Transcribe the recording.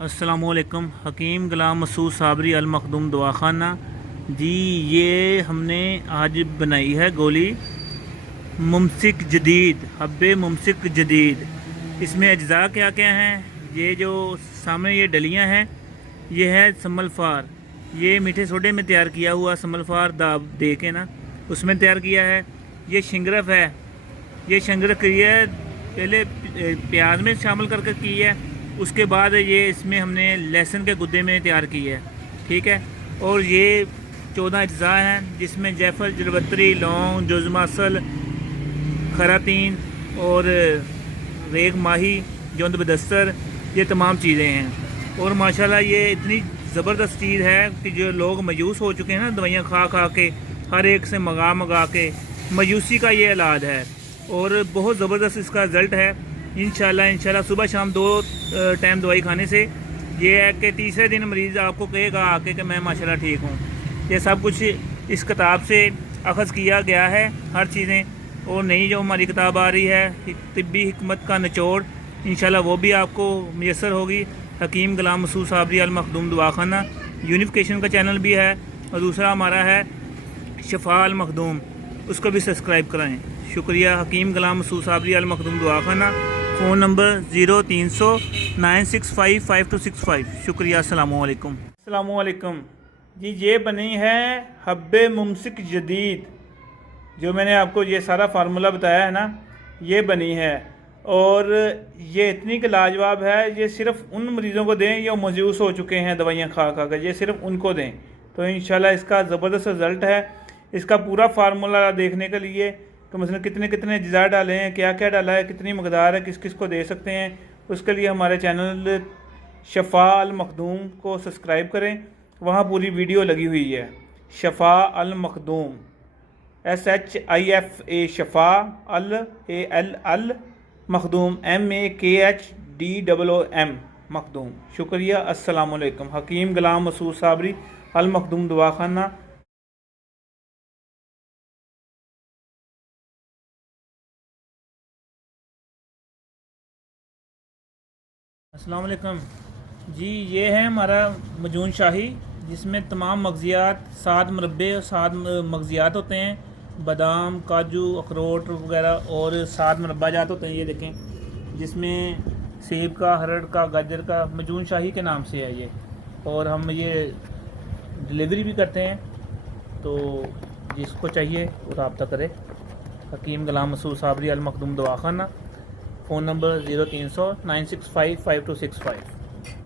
अस्सलामुअलैकुम। हकीम गुलाम मसूद साबरी अल मखदूम दवाखाना जी। ये हमने आज बनाई है गोली मुमसिक जदीद, हब्बे मुमसिक जदीद। इसमें अज्जा क्या क्या हैं? ये जो सामने ये डलियां हैं, ये है समलफार। ये मीठे सोडे में तैयार किया हुआ समलफार दाब दे के ना उसमें तैयार किया है। ये शिंगरफ है, ये शिंगरफ की है पहले प्याज में शामिल करके की है, उसके बाद ये इसमें हमने लहसुन के गुद्दे में तैयार की है। ठीक है। और ये 14 अज्जा हैं जिसमें जैफल, जलबत्री, लौंग, जुज़मासल, खरातीन और रेग माही, जोंद बदस्तर, ये तमाम चीज़ें हैं। और माशाल्लाह ये इतनी ज़बरदस्त चीज़ है कि जो लोग मायूस हो चुके हैं ना दवाइयाँ खा खा के, हर एक से मंगा के, मायूसी का ये इलाज है और बहुत ज़बरदस्त इसका रिज़ल्ट है। इंशाल्लाह सुबह शाम 2 टाइम दवाई खाने से ये है कि तीसरे दिन मरीज़ आपको कहेगा आके कि मैं माशाल्लाह ठीक हूँ। ये सब कुछ इस किताब से अखज़ किया गया है हर चीज़ें। और नई जो हमारी किताब आ रही है तिब्बी हिकमत का निचोड़, इंशाल्लाह वो भी आपको मुयस्सर होगी। हकीम गुलाम मसूद साबरी अल मखदूम दवाखाना यूनिफिकेशन का चैनल भी है और दूसरा हमारा है शफा अल मखदूम, उसको भी सब्सक्राइब कराएँ। शुक्रिया। हकीम गुलाम मसूद साबरी अल मखदूम दवाखाना, फ़ोन नंबर 0300 965 5265। शुक्रिया। अस्सलामुअलैकुम। अस्सलामुअलैकुम जी। ये बनी है हब्बे मुमसिक जदीद, जो मैंने आपको ये सारा फार्मूला बताया है ना, ये बनी है। और ये इतनी कि लाजवाब है। ये सिर्फ उन मरीज़ों को दें जो मायूस हो चुके हैं दवाइयाँ खा खा कर, ये सिर्फ उनको दें तो इंशाल्लाह इसका ज़बरदस्त रिज़ल्ट है। इसका पूरा फार्मूला देखने के लिए तो मतलब कितने कितने अज्जा डाले हैं, क्या क्या डाला है, कितनी मकदार है, किस किस को दे सकते हैं, उसके लिए हमारे चैनल शफा अल मखदूम को सब्सक्राइब करें। वहाँ पूरी वीडियो लगी हुई है। शफा अल मखदूम, SHIFA, शफा अल मखदूम, MAKHDOOM मखदूम। शुक्रिया। अस्सलाम वालेकुम। हकीम गुलाम मसूद साबरी अल मखदूम दवाखाना। अस्सलाम वालेकुम जी। ये है हमारा मजून शाही, जिसमें तमाम मगज़ियात 7 मुरब्बे और 7 मगज़ियात होते हैं, बादाम, काजू, अखरोट वगैरह, और 7 मुरब्बा जात होते हैं। ये देखें, जिसमें सेब का, हरड़ का, गाजर का, मजून शाही के नाम से है ये। और हम ये डिलीवरी भी करते हैं, तो जिसको चाहिए वो रब्ता करे। हकीम गुलाम मसूद साबरी अल मखदूम दवाखाना, फ़ोन नंबर 0300 965 5265।